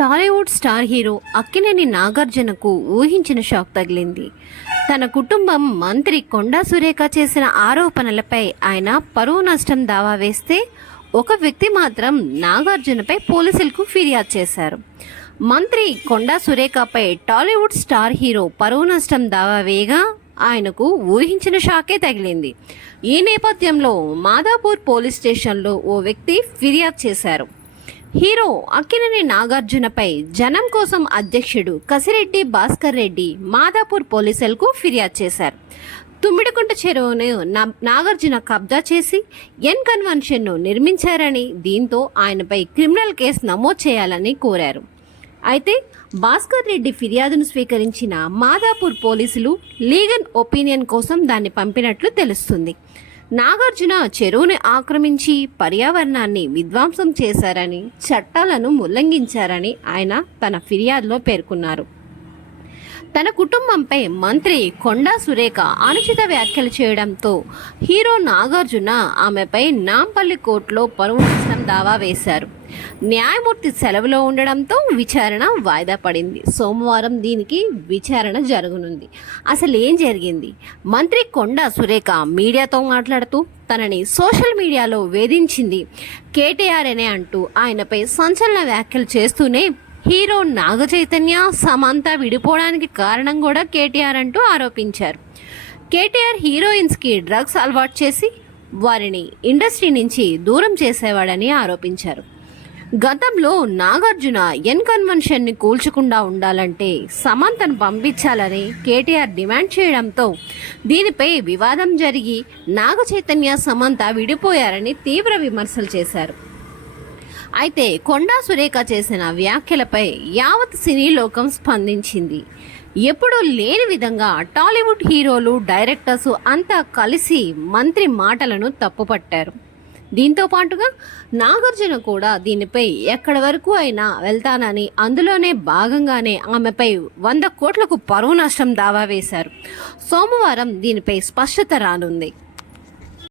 Tollywood star hero Akkineni నాగార్జునకు ఊహించిన shock తగిలింది. తన కుటుంబం మంత్రి కొండా సురేఖ చేసిన ఆరోపణలపై ఆయన పరువు నష్టం దావా వేస్తే ఒక వ్యక్తి మాత్రం నాగార్జునపై పోలీసులకు ఫిర్యాదు చేశారు. మంత్రి కొండా సురేఖపై టాలీవుడ్ స్టార్ హీరో పరువు నష్టం దావా వేయగా ఆయనకు ఊహించిన షాకే తగిలింది. ఈ నేపథ్యంలో మాదాపూర్ పోలీస్ స్టేషన్లో ఓ వ్యక్తి ఫిర్యాదు చేశారు. హీరో అక్కినేని నాగార్జునపై జనం కోసం అధ్యక్షుడు కసిరెడ్డి భాస్కర్ రెడ్డి మాదాపూర్ పోలీసులకు ఫిర్యాదు చేశారు. తుమ్మిడికుంట చెరువును నాగార్జున కబ్జా చేసి కన్వెన్షన్ను నిర్మించారని, దీంతో ఆయనపై క్రిమినల్ కేసు నమోదు చేయాలని కోరారు. అయితే భాస్కర్ రెడ్డి ఫిర్యాదును స్వీకరించిన మాదాపూర్ పోలీసులు లీగల్ ఒపీనియన్ కోసం దాన్ని పంపినట్లు తెలుస్తుంది. నాగార్జున చెరువుని ఆక్రమించి పర్యావరణాన్ని విధ్వంసం చేశారని, చట్టాలను ఉల్లంఘించారని ఆయన తన ఫిర్యాదులో పేర్కొన్నారు. తన కుటుంబంపై మంత్రి కొండా సురేఖ అనుచిత వ్యాఖ్యలు చేయడంతో హీరో నాగార్జున ఆమెపై నాంపల్లి కోర్టులో పరువు నష్టం దావా వేశారు. న్యాయమూర్తి సెలవులో ఉండడంతో విచారణ వాయిదా పడింది. సోమవారం దీనికి విచారణ జరగనుంది. అసలు ఏం జరిగింది? మంత్రి కొండా సురేఖ మీడియాతో మాట్లాడుతూ తనని సోషల్ మీడియాలో వేధించింది కేటీఆర్ అనే అంటూ ఆయనపై సంచలన వ్యాఖ్యలు చేస్తూనే హీరో నాగ చైతన్య, సమంత విడిపోవడానికి కారణం కూడా కేటీఆర్ అంటూ ఆరోపించారు. కేటీఆర్ హీరోయిన్స్కి డ్రగ్స్ అలవాటు చేసి వారిని ఇండస్ట్రీ నుంచి దూరం చేసేవాడని ఆరోపించారు. గతంలో నాగార్జున కన్వెన్షన్ని కూల్చకుండా ఉండాలంటే సమంతను పంపించాలని కేటీఆర్ డిమాండ్ చేయడంతో దీనిపై వివాదం జరిగి నాగ చైతన్య, సమంత విడిపోయారని తీవ్ర విమర్శలు చేశారు. అయితే కొండా సురేఖ చేసిన వ్యాఖ్యలపై యావత్ సినీ లోకం స్పందించింది. ఎప్పుడూ లేని విధంగా టాలీవుడ్ హీరోలు, డైరెక్టర్స్ అంతా కలిసి మంత్రి మాటలను తప్పుపట్టారు. దీంతో పాటుగా నాగార్జున కూడా దీనిపై ఎక్కడి వరకు అయినా వెళ్తానని, అందులోనే భాగంగానే ఆమెపై 100 కోట్లకు పరువు నష్టం దావా వేశారు. సోమవారం దీనిపై స్పష్టత రానుంది.